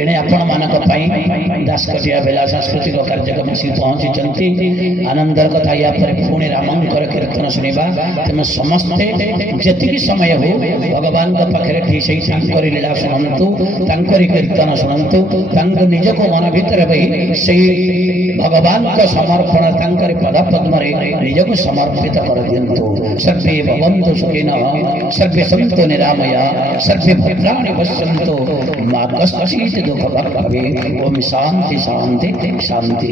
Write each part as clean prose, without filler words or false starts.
एणे आपण मानक पाई दासकटिया बेला सांस्कृतिक कार्यक्रम आसी पहुंची आनंदर कथा या पर पुणी रामंकर कीर्तन सुनिबा तेम समस्ते जतिक समय हो भगवान का पाखरे ठीक सही तांकरी लीला सुनंतु तांकरी कीर्तन सुनंतु तांक निजको मन भीतर बही सही भगवान का समर्पण तांकरी पद पद्म रे निजको समर्पित कर दियंतु सर्वे भवन्तु सुखिनः सर्वे सन्तु निरामया सर्वे भद्राणि पश्यन्तु मा कश्चित् दुःखं भवेत् ओम शांति शांति शांति।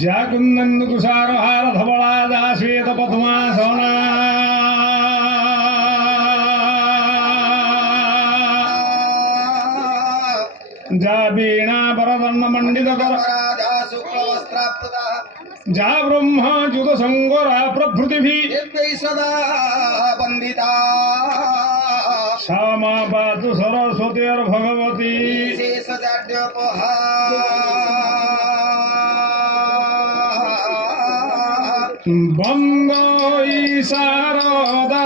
जाकुंदन कुसार हार धवला दाश्वेत पद्मासना जा वीणा वरदन्न मंडित कर जा ब्रह्मा जुद संगोरा प्रभृति सदा वंदिता श्यामा पातु सरस्वती और भगवती बंदो शारदा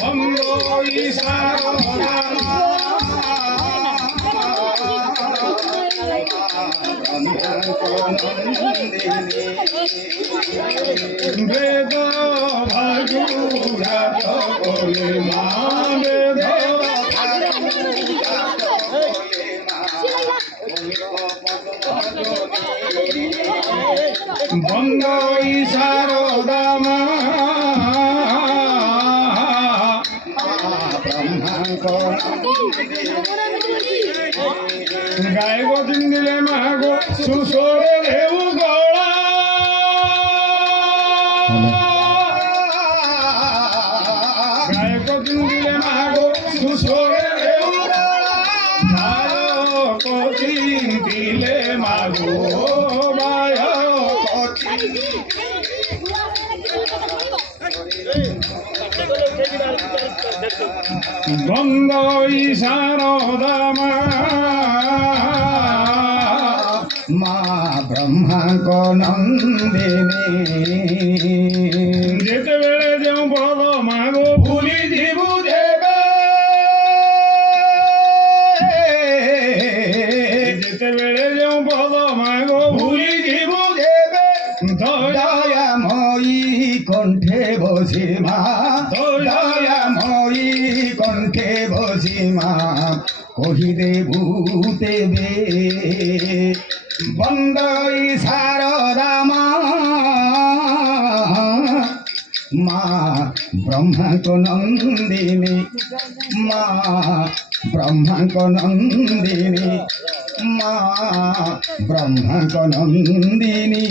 बंदो शारदा वेद भागुरात बोले माँ वेद बंदो शारदा गाय गो दिंदिले मागो सुसोरे देव गोळा गाय गो दिंदिले मागो सुसोरे देव गोळा गायो को दिंदिले मागो गायो बंदो शारदा माँ ब्रह्मा को नंदिनी जेते बेले जो बड़ मागो भूली जीवु देवे जेते बेले जो बड़ मागो भूली जीवु देवे दया मोई कंठे बसी माँ दया मोई कंठे बसी माँ कही दे भूते बे बंदई शारदा माँ ब्रह्मा को नंदिनी माँ ब्रह्मा को नंदिनी माँ ब्रह्मा को नंदिनी।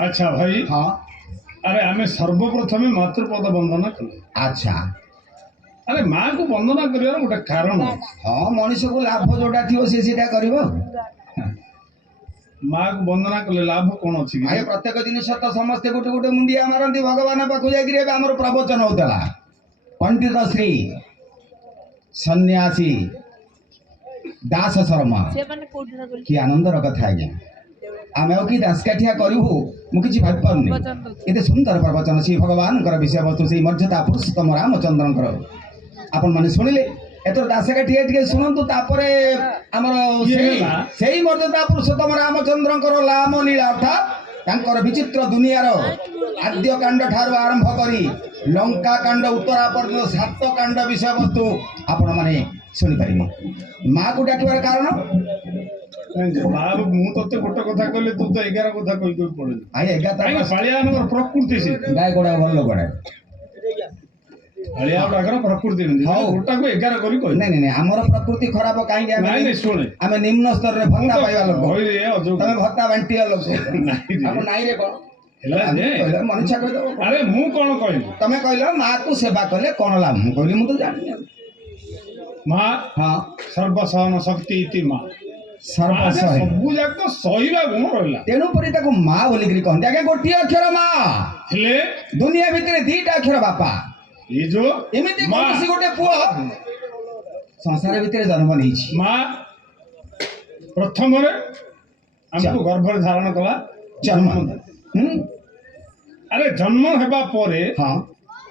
अच्छा भाई हाँ अरे आमे सर्वप्रथमे मातृपद वंदना कले अच्छा अरे माँ को वंदना कर गोटे कारण हाँ मनीष को लाभ जोटा थी सीटा कर माँ को वंदना कले लाभ कौन अच्छी प्रत्येक जिन तो समस्ते गोटे गोटे मुंडिया मारती भगवान पाखु जाकर प्रवचन होता पंडित श्री सन्यासी दास शर्मा कि आनंदर कथा आज्ञा आम कि दासकाठिया करूँ मुझे भाई पार्नी एत सुंदर प्रवचन श्री भगवान विषय वस्तु से मर्यादा पुरुषोत्तम रामचंद्र आपण मैंने शुणिले एथर दासकाठिया टे शुणु से मर्यादा पुरुषोत्तम रामचंद्र लाम लीला अर्थात विचित्र दुनियार आद्य कांड ठार आरंभ करी लंका कांड उत्तरा पर्यटन 7 कांड विषय वस्तु आपण मैंने शुणिपारे माँ को डाकिबार कारण मुझे गोटे कथा कहले तू तो 11 कथा कही पड़े प्रकृति से गाय गोड़ा भल गोड़ा प्रकृति गोटा को 11 कर नहीं आमर प्रकृति खराब कहीं शुणे आम निम्न स्तर में भत्ता पाइबा लोक तुम भत्ता बांटिया लोक नाई रे कौन मनुष्य कह अरे मु कौन कहली तमे कहल माँ को सेवा कले कौन लाभ मु कहली मु तो जानी माँ हाँ सर्वसहन शक्ति इति माँ ସର୍ବଶୟ ସବୁ ଯାକ ସହିବା ଗୁଣ ରହିଲା। ତେଣୁକରି ତାକୁ ମା ବୋଲିକିରି କହନ୍ତି। ଆଜ୍ଞା ଗୋଟିଏ ଅକ୍ଷର ମା, ହେଲେ ଦୁନିଆ ଭିତରେ ଦିଟା ଅକ୍ଷର ବାପା। ଏ ଯୋଉ ଏମିତି ମା କୌଣସି ଗୋଟେ ପୁଅ ସଂସାର ଭିତରେ ଜନ୍ମ ନେଇଛି। ମା ପ୍ରଥମରେ ଆମକୁ ଗର୍ଭରେ ଧାରଣ କଲା, ଜନ୍ମ ହୁଁ ଆରେ ଜନ୍ମ ହେବା ପରେ ହଁ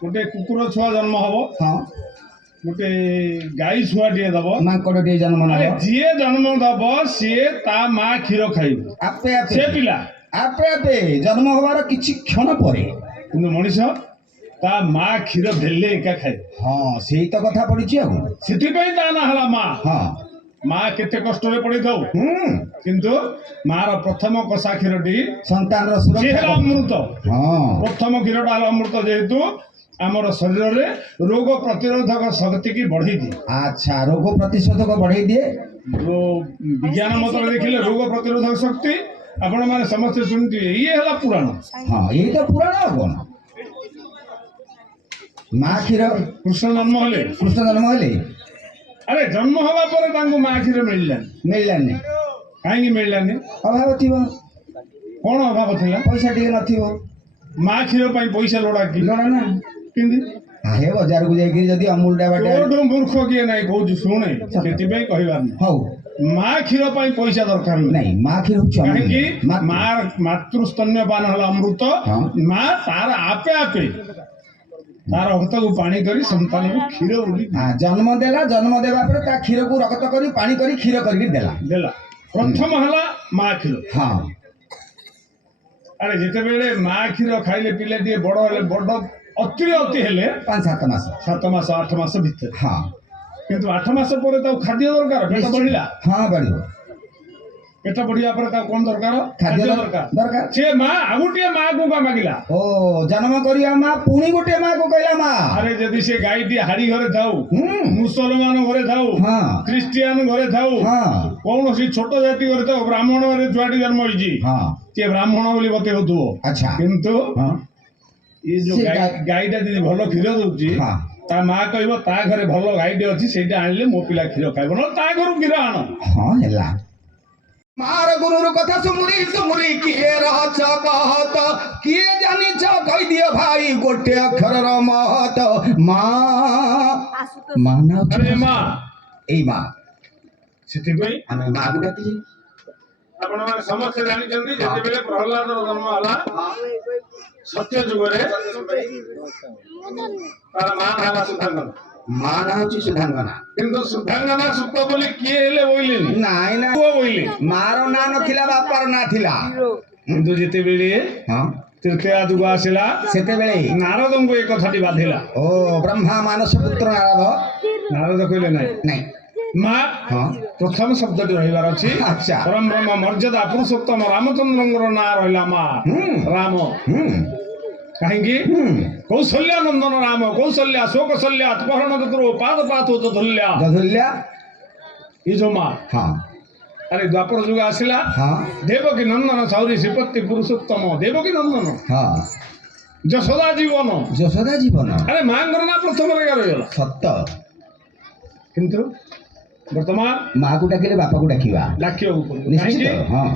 ଗୋଟେ କୁକୁର ଛୁଆ ଜନ୍ମ ହବ, ହଁ ଗୋଟେ ଗାଈ ଛୁଆଟିଏ ଦବ। ମାଙ୍କଡଟିଏ ଜନ୍ମ ଆରେ ନେବ। ଯିଏ ଜନ୍ମ ଦବ ସିଏ ତା ମା କ୍ଷୀର ଖାଇବ, ଆପେ ଆପେ ସେ ପିଲା। ଆପେ ଆପେ ଜନ୍ମ ହବାର କିଛି କ୍ଷଣ ପରେ କିନ୍ତୁ ମଣିଷ ତା ମା କ୍ଷୀର ଦେଲେ ଏକା ଖାଇବ। ହଁ ସେଇ ତ କଥା ପଡିଛି ଆଉ। ସେଥିପାଇଁ ତା ନାଁ ହେଲା ମା। ହଁ ମା କେତେ କଷ୍ଟରେ ପଡିଥାଉ, କିନ୍ତୁ ମାର ପ୍ରଥମ କଷା କ୍ଷୀରଟି ସନ୍ତାନର ସିଏ ହେଲା ସୁରକ୍ଷା। ଅମୃତ। ହଁ ପ୍ରଥମ କ୍ଷୀରଟା ହେଲା ଅମୃତ, ଯେହେତୁ ଆମର ଶରୀରରେ ରୋଗ ପ୍ରତିରୋଧକ ଶକ୍ତିକି ବଢେଇ ଦିଏ। ଆଚ୍ଛା, ରୋଗ ପ୍ରତିଶୋଧକ ବଢେଇ ଦିଏ। ବିଜ୍ଞାନ ମତରେ ଦେଖିଲେ ରୋଗ ପ୍ରତିରୋଧକ ଶକ୍ତି ଆପଣମାନେ ସମସ୍ତେ ଶୁଣିଥିବେ, ଇଏ ହେଲା ପୁରାଣ। ହଁ ଏଇ ତ ପୁରାଣ ଆଉ କଣ। ମା କ୍ଷୀର କୃଷ୍ଣ ଜନ୍ମ ହେଲେ, କୃଷ୍ଣ ଜନ୍ମ ହେଲେ ଆରେ ଜନ୍ମ ହେବା ପରେ ତାଙ୍କୁ ମା କ୍ଷୀର ମିଳିଲାନି। ମିଳିଲାନି, କାହିଁକି ମିଳିଲାନି? ଅଭାବ ଥିବ, କଣ ଅଭାବ ଥିଲା? ପଇସା ଟିକେ ନଥିବ। ମା କ୍ଷୀର ପାଇଁ ପଇସା ଲୋଡ଼ା କି? ଲୋଡ଼ା ନା କେମିତି? ହେ ବଜାରକୁ ଯାଇକି ଯଦି ଅମୁଲ ଟା ବାଟେ ତୋଠୁ ମୂର୍ଖ କିଏ ନାହିଁ କହୁଛୁ ଶୁଣେ, ସେଥିପାଇଁ କହିବାର ନାହିଁ। ହଉ ମା କ୍ଷୀର ପାଇଁ ପଇସା ଦରକାର ନାହିଁ। ନାଇଁ ମା କ୍ଷୀର ହଉଛି କାହିଁକି? ଅମୂଲ୍ୟ। ମା ମାତୃ ସ୍ତନ୍ୟପାନ ହେଲା ଅମୃତ। ହଁ। ମା ତାର ଆପେ ଆପେ ତାର ରକ୍ତକୁ ପାଣି କରି ସନ୍ତାନକୁ କ୍ଷୀର ବୋଲି ଜନ୍ମ ଦେଲା, ଜନ୍ମ ଦେବା ପରେ ତା କ୍ଷୀରକୁ ରକ୍ତ କରି ପାଣି କରି କ୍ଷୀର କରିକି ଦେଲା। ଦେଲା। ପ୍ରଥମ ହେଲା ମା କ୍ଷୀର। ହଁ ଆରେ ଯେତେବେଳେ ମା କ୍ଷୀର ଖାଇଲେ ପିଲାଟିଏ ବଡ ହେଲେ, ବଡ ଅତିରେ ଅତି ହେଲେ 5-7 ମାସ। 7 ମାସ 8 ମାସ ଭିତରେ। ହଁ କିନ୍ତୁ 8 ମାସ ପରେ ତାକୁ ଖାଦ୍ୟ ଦରକାର, ପେଟ ବଢିଲା। ହଁ ବଢିବ। ପେଟ ବଢିବା ପରେ ତାକୁ କଣ ଦରକାର? ଖାଦ୍ୟ ଦରକାର। ସେ ମା ଆଉ ଗୋଟିଏ ମା କୁ ମାଗିଲା। ଓ ଜନ୍ମ କରିବା ମା ପୁଣି ଗୋଟେ ମା କୁ କହିଲା ମା। ଆରେ ଯଦି ସେ ଗାଈଟି ହାଡି ଘରେ ଥାଉ, ମୁସଲମାନ ଘରେ ଥାଉ, ହଁ ଖ୍ରୀଷ୍ଟିଆନ ଘରେ ଥାଉ, ହଁ କୌଣସି ଛୋଟ ଜାତି ଘରେ ଥାଉ, ବ୍ରାହ୍ମଣ ଘରେ ଛୁଆଟି ଜନ୍ମ ହେଇଛି, ହଁ ସେ ବ୍ରାହ୍ମଣ ବୋଲି ମତେ ହଉଥିବ। ଆଚ୍ଛା କିନ୍ତୁ ହଁ ଏ ଯୋଉ ସେ ଗାଈଟା ଯଦି ଭଲ କ୍ଷୀର ଦଉଛି, ହଁ ତା ମା କହିବ ତା ଘରେ ଭଲ ଗାଈଟେ ଅଛି, ସେଇଟା ଆଣିଲେ ମୋ ପିଲା କ୍ଷୀର ଖାଇବ, ନହେଲେ ତା ଘରୁ କ୍ଷୀର ଆଣ। ହଁ ହେଲା। ମାର ଗୁରୁର କଥା ସୁମୁରି ସୁମୁରି କିଏ ରହଛ କହତ, କିଏ ଜାଣିଛ କହିଦିଅ ଭାଇ ଗୋଟେ ଅକ୍ଷରର ମହତ। ମା ମା ନା ଆରେ ମା, ଏଇ ମା। ସେଥିପାଇଁ ଆମେ ମାକୁ ଡାକିଛେ। ଆପଣମାନେ ସମସ୍ତେ ଜାଣିଛନ୍ତି, ଯେତେବେଳେ ପ୍ରହ୍ଲାଦର ଜନ୍ମ ହେଲା ସତ୍ୟ ଯୁଗରେ, ତାର ମା ହେଲା ସୁଧାଙ୍ଗନା। ମା ନା ହଉଛି ସୁଧାଙ୍ଗନା। କିନ୍ତୁ ସୁଧାଙ୍ଗନା ସୁତ ବୋଲି କିଏ ହେଲେ ବୋଇଲେନି, ନାଇଁ ନା, ପୁଅ ବୋଇଲେ। ମାର ନାଁ ନଥିଲା, ବାପାର ନାଁ ଥିଲା। କିନ୍ତୁ ଯେତେବେଳେ ହଁ ତୃତୀୟ ଯୁଗ ଆସିଲା, ସେତେବେଳେ ନାରଦଙ୍କୁ ଏ କଥାଟି ବାଧିଲା। ଓ ବ୍ରହ୍ମା ମାନସ ପୁତ୍ର ନାରଦ। ନାରଦ କହିଲେ ନାଇଁ, ନାଇଁ ମା ହଁ ପ୍ରଥମ ଶବ୍ଦଟି ରହିବାର ଅଛି। ଆଚ୍ଛା। ପରମ ବ୍ରହ୍ମ ମର୍ଯ୍ୟାଦା ପୁରୁଷୋତ୍ତମ ରାମଚନ୍ଦ୍ରଙ୍କର ନାଁ ରହିଲା ମା, ରାମ। କାହିଁକି? କୌଶଲ୍ୟା ନନ୍ଦନ ରାମ, କୌଶଲ୍ୟା ଶୋକଶଲ୍ୟା ଅପହରଣ ଚତୁର ପାଦ ପାଥ ଧୁଲ୍ୟା। ଜଧୁଲ୍ୟା ଏ ଯୋଉ ମା। ହଁ ଆରେ ଦ୍ୱାପର ଯୁଗ ଆସିଲା, ହଁ ଦେବକୀ ନନ୍ଦନ ସୌରୀ ଶ୍ରୀପତି ପୁରୁଷୋତ୍ତମ, ଦେବକୀ ନନ୍ଦନ ହଁ ଯଶୋଦା ଜୀବନ। ଯଶୋଦା ଜୀବନ। ଆରେ ମାଙ୍କର ନାଁ ପ୍ରଥମରେ ରହିଗଲା। ସତ। କିନ୍ତୁ ବର୍ତ୍ତମାନ ମାକୁ ଡାକିଲେ ବାପାକୁ ଡାକିବା ଡାକିବାକୁ ପଡିବ। ନିଶ୍ଚିତ। କାହିଁକି? ହଁ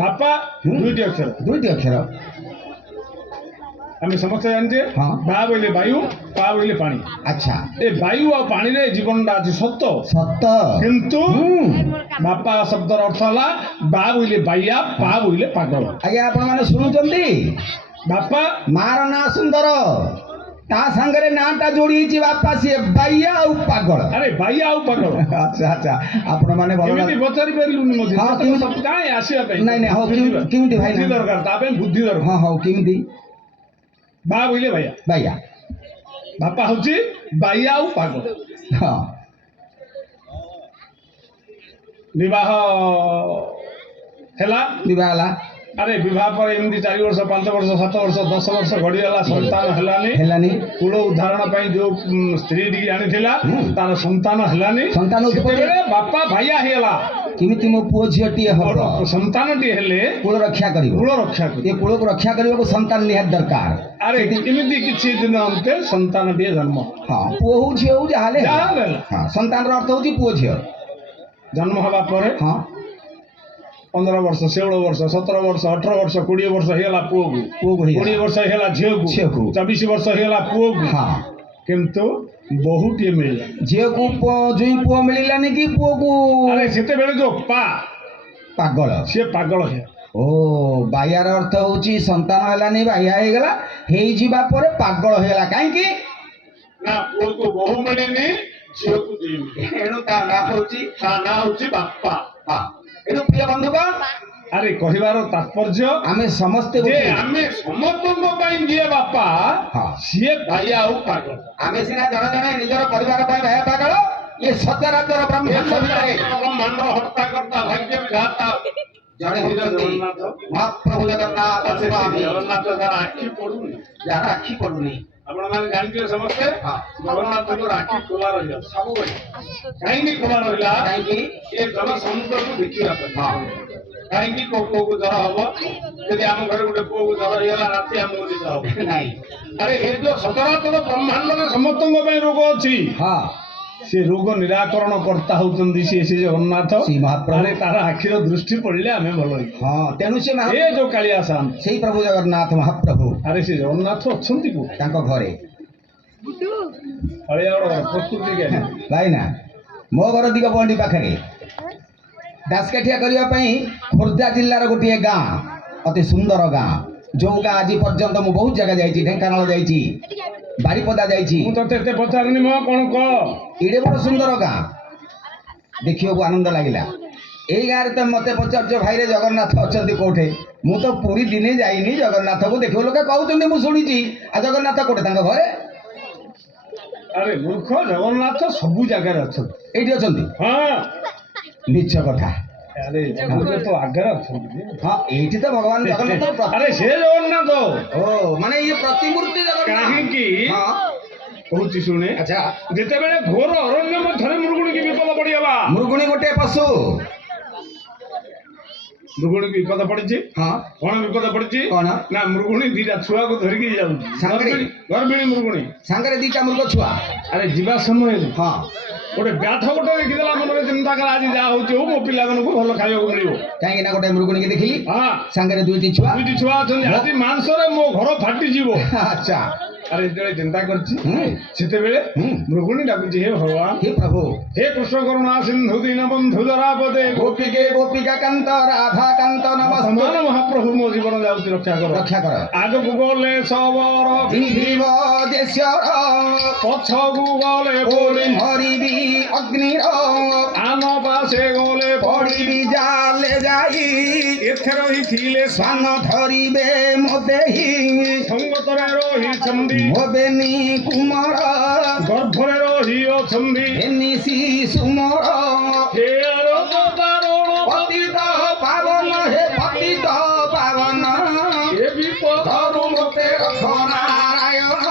ବାପା ଦୁଇଟି ଅକ୍ଷର, ଦୁଇଟି ଅକ୍ଷର। ଆମେ ସମସ୍ତେ ଜାଣିଛେ। ହଁ। ବା ବୋଇଲେ ବାୟୁ, ପା ବୋଇଲେ ପାଣି। ଆଚ୍ଛା ଏ ବାୟୁ ଆଉ ପାଣିରେ ଜୀବନଟା ଅଛି, ସତ। ସତ। କିନ୍ତୁ ବାପା ଶବ୍ଦର ଅର୍ଥ ହେଲା ବା ବୋଇଲେ ବାଇଆ, ପା ବୋଇଲେ ପାଗଳ। ଆଜ୍ଞା ଆପଣ ମାନେ ଶୁଣୁଛନ୍ତି, ବାପା ମାର ନାଁ ସୁନ୍ଦର, ତା ସାଙ୍ଗରେ ନାଁଟା ଯୋଡି ହେଇଛି ବାପା, ସିଏ ବାଇଆ ଆଉ ପାଗଳ। ଆରେ ବାଇଆ ଆଉ ପାଗଳ। ଆଚ୍ଛା ଆଚ୍ଛା ଆପଣ ମାନେ ଭଲ ଏମିତି ପଚାରି ପାରିଲୁନି ମତେ। ହଁ, ସତ କେମିତି? କଥା କାହିଁ ଆସିବା ପାଇଁ? ନାଇଁ ନାଇଁ ହଉ କେମିତି ଭାଇ ବୁଦ୍ଧି ନା? ଦରକାର, ତା ପାଇଁ ବୁଦ୍ଧି ଦରକାର। ହଁ ହଉ କେମିତି? ବା ବୋଇଲେ ବାଇଆ, ବାଇଆ। ବାପା ହଉଛି ବାଇଆ ଆଉ ପାଗଳ। ହଁ ବିବାହ ହେଲା। ବିବାହ ହେଲା। ଆରେ ବିବାହ ପରେ ଏମିତି 4 ବର୍ଷ 5 ବର୍ଷ 7 ବର୍ଷ 10 ବର୍ଷ ଗଡିଗଲା, ସନ୍ତାନ ହେଲାନି। କୂଳ ଉଦ୍ଧାରଣ ପାଇଁ ଯୋଉ ସ୍ତ୍ରୀ ଟିକେ ଆଣିଥିଲା, ତାର ସନ୍ତାନ ହେଲାନି। ସନ୍ତାନ ଉତ୍ପତ୍ତି। ସେତେବେଳେ ବାପା ଭାଇଆ ହେଇଗଲା। କେମିତି ମୋ ପୁଅ ଝିଅଟିଏ ହବ, ସନ୍ତାନଟିଏ ହେଲେ କୂଳ ରକ୍ଷା କରିବ। କୂଳ ରକ୍ଷା କରିବ। ଏ କୂଳକୁ ରକ୍ଷା କରିବାକୁ ସନ୍ତାନ ନିହାତି ଦରକାର। ଆରେ ଏମିତି କିଛି ଦିନ ଅନ୍ତେ ସନ୍ତାନଟିଏ ଜନ୍ମ। ହଁ ପୁଅ ହଉ ଝିଅ ହଉ ଯାହାହେଲେ ଯାହାହେଲେ ହେଲା। ହଁ ସନ୍ତାନର ଅର୍ଥ ହଉଛି ପୁଅ ଝିଅ। ଜନ୍ମ ହେବା ପରେ ହଁ 15 ବର୍ଷ 16 ବର୍ଷ 17 ବର୍ଷ 18 ବର୍ଷ 20 ବର୍ଷ ହେଇଗଲା ପୁଅକୁ ପୁଅକୁ ହେଇଗଲା। 20 ବର୍ଷ ହେଇଗଲା ଝିଅକୁ ଝିଅକୁ। 24 ବର୍ଷ ହେଇଗଲା ପୁଅକୁ ହଁ କିନ୍ତୁ ବହୁଟିଏ ମିଳିଲା। ଝିଅକୁ ଜୁଇଁ ପୁଅ ମିଳିଲାନି କି ପୁଅକୁ ଆରେ ସେତେବେଳେ ଯୋଉ ପାଗଳ। ସିଏ ପାଗଳ ହେଲା। ଓ ବାଇଆର ଅର୍ଥ ହଉଛି ସନ୍ତାନ ହେଲାନି ବାଇଆ ହେଇଗଲା, ହେଇଯିବା ପରେ ପାଗଳ ହେଇଗଲା। କାହିଁକି ନା ପୁଅକୁ ବୋହୁ ମିଳିନି ଝିଅକୁ ଦେଇନି। ଏଣୁ ତା ନାଁ ହଉଛି ବାପା। ହଁ। ଏଣୁ ପ୍ରିୟ ବନ୍ଧୁଗଣ ଆରେ କହିବାର ତାତ୍ପର୍ଯ୍ୟ ଆମେ ସମସ୍ତେ ଯେ ଗୋଟିଏ। ଆମେ ସମସ୍ତଙ୍କ ପାଇଁ ଯିଏ ବାପା ହଁ। ସିଏ ଭାଇଆ ଆଉ ପାଗଳ। ଆମେ ସିନା ଜଣେ ଜଣେ ନିଜର ପରିବାର ପାଇଁ ଭାଇ ପାଗଳ, ଇଏ ସଚରାଚର ବ୍ରହ୍ମାଣ୍ଡ ଭିତରେ ବ୍ରହ୍ମାଣ୍ଡ ହର୍ତ୍ତା କର୍ତ୍ତା ଭାଗ୍ୟ ବିଧାତା ଜଣେ ହେଉଛନ୍ତି ଜଗନ୍ନାଥ। ମହାପ୍ରଭୁ ଜଗନ୍ନାଥ ସେ ସ୍ୱାମୀ। ଜଗନ୍ନାଥ ଯାହାର ଆଖି ପଡୁନି, ଯାହାର ଆଖି ପଡୁନି ଆପଣମାନେ ଜାଣିଥିବେ ସମସ୍ତେ ହଁ। ଜଗନ୍ନାଥଙ୍କର ଆଖି ଖୋଲା ରହିଲା। ସବୁବେଳେ। କାହିଁକି ଖୋଲା ରହିଲା? କାହିଁକି ଏ ଜନସମୁଦ୍ରକୁ ଦେଖିବା ପାଇଁ। ହଁ। କାହିଁକି କୋଉ ପୁଅକୁ ଜର ହବ? ଯଦି ଆମ ଘରେ ଗୋଟେ ପୁଅକୁ ଜର ହେଇଗଲା ରାତି ଆମକୁ ନିଦ ହବ ନାଇଁ। ଆରେ ଏ ଯୋଉ ସଚରାଚର ବ୍ରହ୍ମାଣ୍ଡରେ ସମସ୍ତଙ୍କ ପାଇଁ ରୋଗ ଅଛି, ହଁ ସେ ରୋଗ ନିରାକରଣ କର୍ତ୍ତା ହଉଛନ୍ତି ସେ ଜଗନ୍ନାଥ। ଶ୍ରୀ ମହାପ୍ରଭୁ। ଆରେ ତାର ଆଖିର ଦୃଷ୍ଟି ପଡିଲେ ଆମେ ଭଲ ହେଇବୁ। ହଁ ତେଣୁ ସେ ଏ ଯୋଉ କାଳିଆ ସାନ୍ତ, ସେଇ ପ୍ରଭୁ ଜଗନ୍ନାଥ ମହାପ୍ରଭୁ ଆରେ ସେ ଜଗନ୍ନାଥ ଅଛନ୍ତି କୋଉ ତାଙ୍କ ଘରେ। କାଳିଆ ବଡ ପ୍ରସ୍ତୁତି ଜ୍ଞାନୀ। ଭାଇନା ମୋ ଘର ଦିଗ ବଣ୍ଡି ପାଖରେ ଦାସକାଠିଆ କରିବା ପାଇଁ ଖୋର୍ଦ୍ଧା ଜିଲ୍ଲାର ଗୋଟିଏ ଗାଁ, ଅତି ସୁନ୍ଦର ଗାଁ, ଯୋଉ ଗାଁ ଆଜି ପର୍ଯ୍ୟନ୍ତ ମୁଁ ବହୁତ ଜାଗା ଯାଇଛି। ଢେଙ୍କାନାଳ ଯାଇଛି, ବାରିପଦା ଯାଇଛି। ମୁଁ ତତେ ଏତେ ପଚାରିନି ମ କଣ କହ? ଏଡ଼େ ବଡ଼ ସୁନ୍ଦର ଗାଁ, ଦେଖିବାକୁ ଆନନ୍ଦ ଲାଗିଲା। ଏଇ ଗାଁରେ ତ ମତେ ପଚାରୁଛ ଭାଇରେ ଜଗନ୍ନାଥ ଅଛନ୍ତି କୋଉଠି? ମୁଁ ତ ପୁରୀ ଦିନେ ଯାଇନି, ଜଗନ୍ନାଥକୁ ଦେଖିବ ଲୋକେ କହୁଛନ୍ତି ମୁଁ ଶୁଣିଛି। ଆଉ ଜଗନ୍ନାଥ କୋଉଠି? ତାଙ୍କ ଘରେ। ଆରେ ମୂର୍ଖ, ଜଗନ୍ନାଥ ସବୁ ଜାଗାରେ ଅଛନ୍ତି। ଏଇଠି ଅଛନ୍ତି? ହଁ। ମିଛ କଥା। ଆରେ ଜଗନ୍ନାଥ ତ ଆଗରେ ଅଛନ୍ତି। ହଁ ଏଇଠି ତ ଭଗବାନ ଜଗନ୍ନାଥ। ଆରେ ସେ ଜଗନ୍ନାଥ। ଓ ମାନେ ଇଏ ପ୍ରତିମୂର୍ତ୍ତି ଜଗନ୍ନାଥ। କାହିଁକି? ହଁ କହୁଛି ଶୁଣେ। ଆଚ୍ଛା। ଯେତେବେଳେ ଘୋର ଅରଣ୍ୟ ମଧ୍ୟରେ ମୃଗୁଣୀକି ବିପଦ ପଡିଗଲା। ମୃଗୁଣୀ ଗୋଟେ ପଶୁ। ମୃଗୁଣୀକି ବିପଦ ପଡିଛି। ହଁ କଣ ବିପଦ ପଡିଛି? କଣ? ନା ମୃଗୁଣୀ ଦିଟା ଛୁଆକୁ ଧରିକି ଯାଉଛି। ସାଙ୍ଗରେ? ଗର୍ଭିଣୀ ମୃଗୁଣୀ। ସାଙ୍ଗରେ ଦିଟା ମୃଗ ଛୁଆ। ଆରେ ଯିବା ସମୟରେ ହଁ ଗୋଟେ ବ୍ୟାଧ ଗୋଟେ ଦେଖିଦେଲା, ମନରେ ଚିନ୍ତା କଲା ଆଜି ଯାହା ହଉଛି ହଉ, ମୋ ପିଲାମାନଙ୍କୁ ଭଲ ଖାଇବାକୁ ମିଳିବ। କାହିଁକି ନା ଗୋଟେ ମୃଗୁଣୀକି ଦେଖିଲି, ହଁ ସାଙ୍ଗରେ ଦୁଇଟି ଛୁଆ। ଦୁଇଟି ଛୁଆ ଅଛନ୍ତି, ଆଜି ମାଂସରେ ମୋ ଘର ଫାଟିଯିବ। ଆଚ୍ଛା। ଆରେ ଯେତେବେଳେ ଚିନ୍ତା କରିଛି ହୁଁ ସେତେବେଳେ ହୁଁ। ମୃଗୁଣୀ ଡାକୁଛି, ହେ ଭଗବାନ, ହେ ପ୍ରଭୁ, ହେ କୃଷ୍ଣ କରୁଣା ସିନ୍ଧୁ ଦୀନ ବନ୍ଧୁ ଜରାପଦେ ଗୋପୀକେ ଗୋପିକା କାନ୍ତ ରାଧା କାନ୍ତ ନମସ୍ତେ। ସମାନ ମହାପ୍ରଭୁ ମୋ ଜୀବନ ଯାଉଛି, ରକ୍ଷା କର। ରକ୍ଷା କର। ଆଗକୁ ଗଲେ ସବର ବିଧିବ ଦେଶର, ପଛକୁ ଗଲେ ପୋଡ଼ି ମରିବି ଅଗ୍ନିର, ଆନ ପାଶେ ଗଲେ ପଡ଼ିବି ଜାଲେ ଯାଇ, ଏଥେ ରହିଥିଲେ ସ୍ୱାନ ଧରିବେ ମୋଦେହି, ସଙ୍ଗତରେ ରହିଛନ୍ତି, ମୋ ବେନି କୁମର, ଗର୍ଭରେ ରହି ଅଛନ୍ତି। ବେନି ଶିଶୁ ମୋର, ହେ ଆରୋଗ୍ୟ ପତିତ ପାବନ, ହେ ପତିତ ପାବନ, ଏ ବିପଦ ଧରୁ ମୋତେ ରଖ ନାରାୟଣ,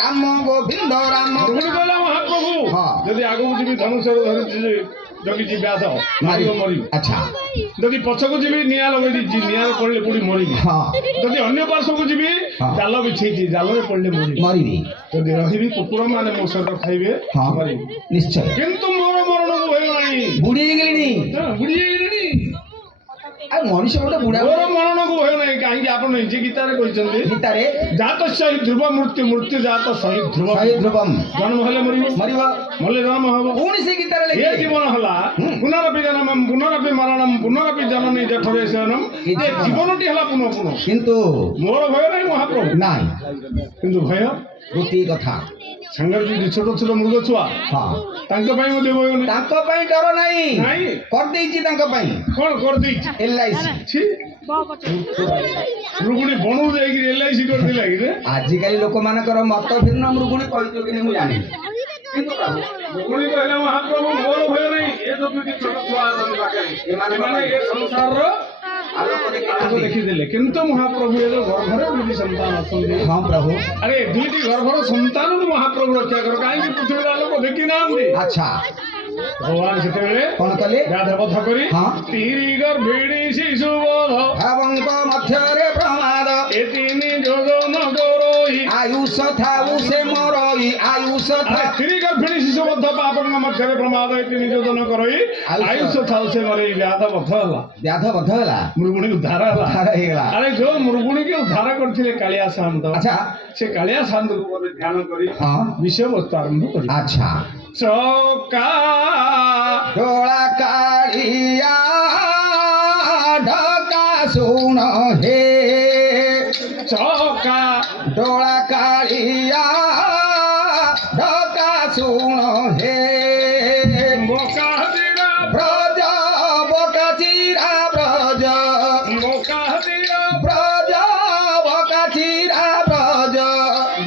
ରାମ ଗୋବିନ୍ଦ ରାମ। ମୃଗୁଣୀ କହିଲା, ମହାପ୍ରଭୁ ହଁ। ଯଦି ଆଗକୁ ଯିବି ଧନୁଷରୁ ଧରିଛି ଜଗିଛି ବ୍ୟାଧ, ମାରିବ ମରିବି। ଆଚ୍ଛା। ଯଦି ପଛକୁ ଯିବି ନିଆଁ ଲଗେଇ ଦେଇଛି, ନିଆଁରେ ପଡ଼ିଲେ ପୁଣି ମରିବି। ହଁ ଯଦି ଅନ୍ୟ ପାର୍ଶ୍ୱକୁ ଯିବି, ହଁ। ଜାଲ ବିଛେଇଛି, ଜାଲରେ ପଡ଼ିଲେ ମରିବି। ମରିବି। ଯଦି ରହିବି, କୁକୁର ମାନେ ମୋ ସହିତ ଖାଇବେ, ହଁ ମରିବି। ନିଶ୍ଚୟ। କିନ୍ତୁ ମୋର ମରଣକୁ ଭୟ ନାହିଁ। ବୁଢୀ ହେଇଗଲିଣି। ବୁଢୀ ହେଇଗଲିଣି, ଆଉ ମଣିଷ ଗୋଟେ ବୁଢା ମୋର ମରଣକୁ ଭୟ ନାହିଁ। କାହିଁକି? ଆପଣ ନିଜେ ଗୀତାରେ କହିଛନ୍ତି, ଗୀତାରେ ଜାତ ସହି ଧ୍ରୁବ ମୃତ୍ୟୁ, ମୃତ୍ୟୁ ଜାତ ସହି ଧ୍ରୁବ। ଶହୀଦ ଧ୍ରୁବମ୍ ଜନ୍ମ ହେଲେ ମରିବ, ମରିବ। ମଲେ ଜନ୍ମ ହବ। ପୁଣି ସେ ଗୀତାରେ ଏ ଲେଖିଲେ ଜୀବନ ହେଲା ହୁଁ। ପୁନରପି ଜନମମ୍ ପୁନରପି ମରଣମ୍ ପୁନରପି ଜନନୀ ଜଠରେ ଶୟନମ୍। ଏ ଜୀବନଟି ହେଲା ପୁନଃ ପୁନଃ। କିନ୍ତୁ ମୋର ଭୟ ନାହିଁ ମହାପ୍ରଭୁ, ନାଇଁ, କିନ୍ତୁ ଭୟ ଗୋଟିଏ କଥା। ସାଙ୍ଗରେ ଯୋଉ ଛୋଟ ଛୋଟ ମୃଗ ଛୁଆ, ହଁ ତାଙ୍କ ପାଇଁ ମଧ୍ୟ ଭୟ ନାହିଁ। ତାଙ୍କ ପାଇଁ ଡର ନାହିଁ, ନାଇଁ। କରିଦେଇଛି ତାଙ୍କ ପାଇଁ କଣ କରିଦେଇଛି? LIC। ଛି, ମୃଗୁଣୀ ବଣକୁ ଯାଇକି LIC କରିଥିଲା କି ରେ? ଆଜିକାଲି ଲୋକମାନଙ୍କର ମତ ଭିନ୍ନ। ମୃଗୁଣୀ କହିଛୁ କି ନାହିଁ ମୁଁ ଜାଣିନି, କିନ୍ତୁ ପ୍ରଭୁ ମୃଗୁଣୀ କହିଲା, ମହାପ୍ରଭୁ ମୋର ଭୟ ନାହିଁ। ଏ ଯୋଉ ଦୁଇଟି ଛୋଟ ଛୁଆ ଅଛନ୍ତି ପାଖରେ, ଏମାନେ ଏ ସଂସାରର ଆଲୋକ ଆଲୋକ ଦେଖିଦେଲେ। କିନ୍ତୁ ମହାପ୍ରଭୁ ଏ ଯୋଉ ଗର୍ଭରେ ଦୁଇଟି ସନ୍ତାନ ଅଛନ୍ତି, ହଁ ପ୍ରଭୁ। ଆରେ ଦୁଇଟି ଗର୍ଭର ସନ୍ତାନକୁ ମହାପ୍ରଭୁ ରକ୍ଷା କର। କାହିଁକି? ପୃଥିବୀର ଆଲୋକ ଦେଖି ନାହାନ୍ତି। ଆଚ୍ଛା। ଭଗବାନ ସେତେବେଳେ କଣ କଲେ? ବ୍ୟାଧ ବଧ କରି ହଁ। ତିରି ଗର୍ଭିଣୀ ଶିଶୁ ବୋଧ ଭାବଙ୍କ ମଧ୍ୟରେ ପ୍ରମାଦ, ଏ ତିନି ଯୋଜନ ଗୋରୋଇ आयुष थाऊ से मोरई आयुष अरे था स्त्री गर्भिणी शिशुबद्ध पापଙ୍କ ମଧ୍ୟରେ ପ୍ରମାଦ ଏଠି ନିଯୋଜନ କରଇ ଆୟୁଷ ଥାଉ ସେ ମରେଇ ବ୍ୟାଧ ବଦ୍ଧ ହେଲା व्याध बद्ध होला ମୃଗୁଣୀ ଉଦ୍ଧାର ହେଲା उद्धार ହେଇଗଲା ଆରେ ଯୋଉ ମୃଗୁଣୀକି ଉଦ୍ଧାର କରିଥିଲେ କାଳିଆ ସାନ୍ତ अच्छा ସେ କାଳିଆ ସାନ୍ତକୁ ବୋଧେ ଧ୍ୟାନ କରି हाँ ବିଷୟବସ୍ତୁ ଆରମ୍ଭ କରି अच्छा ଚକା डोळा काळिया ढका सुन हे ଚକା डोळा काळिया ढका सुन हे ବୋକା ହଜିରା ब्रज बकाचिरा ब्रज ବୋକା ହଜିରା ब्रज बकाचिरा ब्रज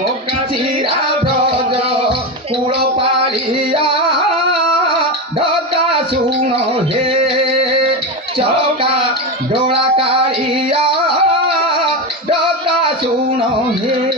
ବୋକା चिरा ब्रज कूल पाळिया ढका सुन हे चौका डोळा काळिया ढका सुन हे